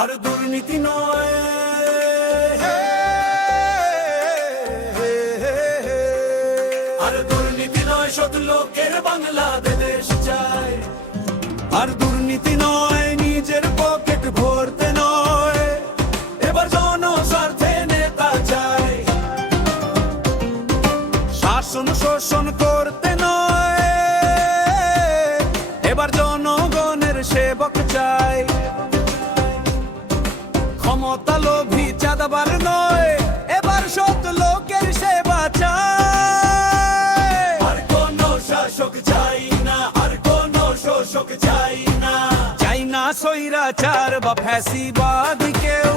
আর দুর্নীতি নয়, আর দুর্নীতি নয়, সৎ লোকের বাংলাদেশ চাই। আর দুর্নীতি নয়, নিজের পকেট ভরতে নয়, এবার জনস্বার্থে নেতা চাই। শাসন শোষণ করতে নয়, এবার জনগণের সেবক চাই। ক্ষমতা লোভী চাঁদাবাজ নয়, এবার সৎ লোকের সেবা চাই। আর কোন শাসক চাই না, আর কোন শোষক চাই না, চাই না স্বৈরাচার বা ফ্যাসিবাদ কেউ।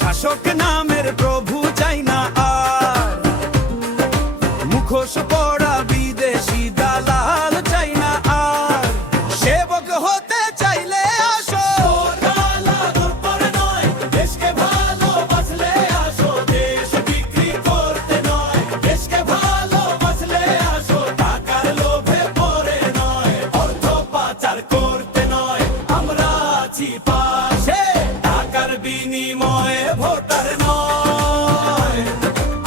শাসক নামের প্রভু চাই না আর, মুখোশ পড়া বিদেশি দালাল চাই না আর। সেবক হতে চাইলে আসো, দেশকে ভালোবাসলে আসো, দেশ বিক্রি করতে নয়, দেশকে ভালোবাসলে আসো, টাকার লোভে পড়ে নয়, অর্থ পাচার করতে নয়, আমরা আছি পাশে, টাকার বিনিময়ে ভোটার নয়,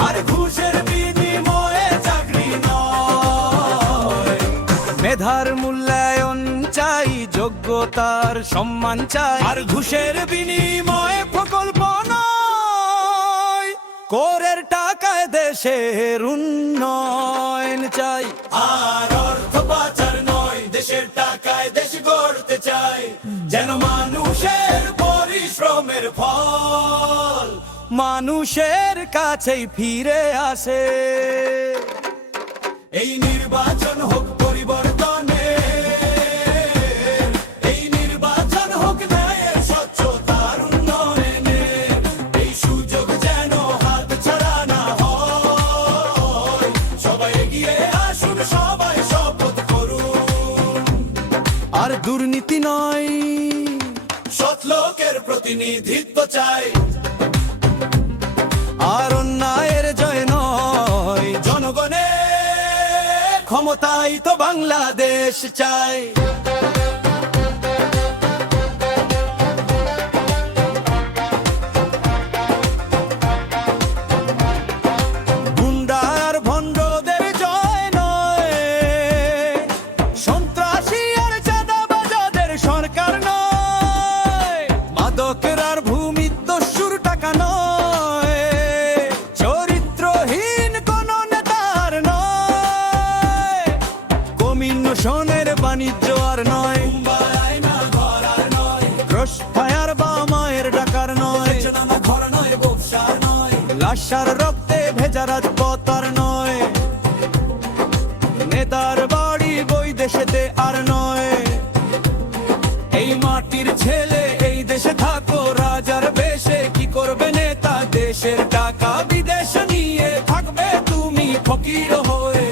আর ঘুষের বিনিময়ে চাকরি নয়। মেধার মূল্যায়ন চাই, যোগ্যতার সম্মান চাই, আর ঘুষের বিনিময়ে প্রকল্প নয়, করের টাকায় দেশের উন্নয়ন চাই। আর অর্থ পাচার নয়, দেশের টাকায় দেশ গড়তে চাই, যেন মানুষের পরিশ্রমের ফল মানুষের কাছেই ফিরে আসে। এই নির্বাচন হোক পরিবর্তনের, এই নির্বাচন হোক ন্যায়ের স্বচ্ছতার উন্নয়নের, এই সুযোগ যেন হাত ছাড়া না হয়, সবাই এগিয়ে আসুন, সবাই শপথ করুন। আর দুর্নীতি নয়, সৎ লোকের প্রতিনিধিত্ব চাই, আর অন্যায়ের জয় নয়, জনগণের ক্ষমতাই তো বাংলাদেশ চাই। গুন্ডার ভণ্ডদের জয় নয়, সন্ত্রাসী আর চাঁদাবাজদের সরকার নয়, মাদকের আর ভূমিদস্যুর টাকা নয়, চরিত্রহীন কোন নেতার নয়, কমিশনের বাণিজ্য আর নয়, ক্রস ফায়ার বা মায়ের ডাকার নয়, লাশার রক্তে ভেজা রাজপথ আর নয়, নেতার বাড়ি বৈদেশেতে আর নয়। এই মাটির ছেলে এই দেশে থাকো রাজার বেশে, কি করবে নেতা দেশের টাকা বিদেশ নিয়ে, থাকবে তুমি ফকির হয়ে।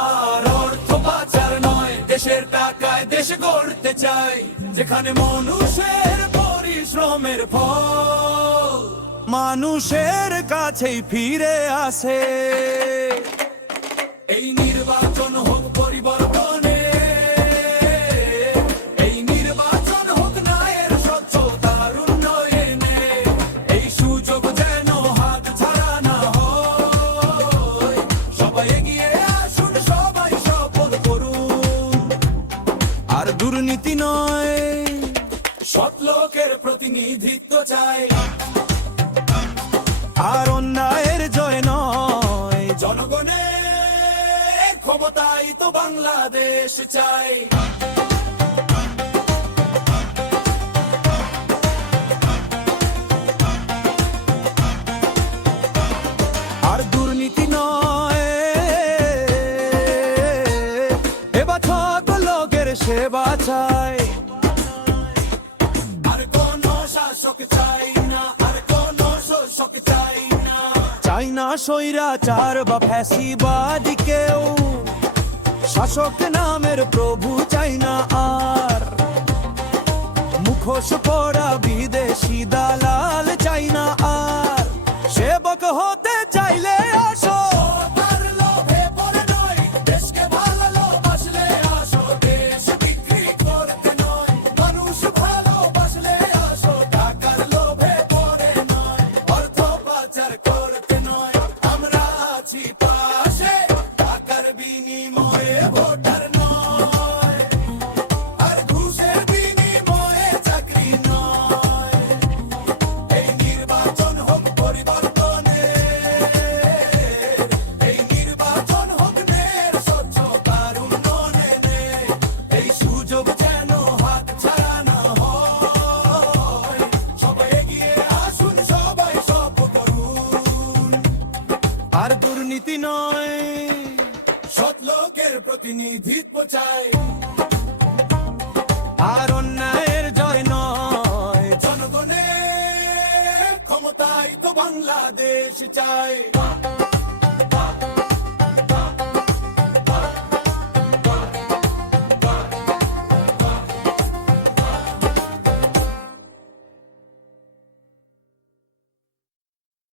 আর অর্থ পাচার নয়, দেশের টাকায় দেশ গড়তে চাই, যেখানে মানুষের পরিশ্রমের ফল মানুষের কাছেই ফিরে আসে। এই নির্বাচন হোক পরিবর্তনের, এই নির্বাচন হোক ন্যায়ের স্বচ্ছতার উন্নয়নে, এই সুযোগ যেন হাত ছাড়া না হয়, সবাই এগিয়ে আসুন, সবাই শপথ করুন। আর দুর্নীতি নয়, সৎ লোকের প্রতিনিধিত্ব চাই, আর অন্যায়ের জয় নয়, জনগণের ক্ষমতাই তো বাংলাদেশ চাই। আর দুর্নীতি নয়, এবার সৎ লোকের সেবা চাই, আর কোন শাসক চাই না, আর কোন শোষক চাই না, চাই না স্বৈরাচার বা ফ্যাসিবাদ কেউ। শাসক নামের প্রভু চাই না আর, মুখোশ পড়া বিদেশি দালাল চাই না আর। সেবক হতে চাইলে আসো, দেশকে ভালোবাসলে আসো, দেশ বিক্রি করতে নয়, মানুষ ভালো বাংলাদেশ চাই।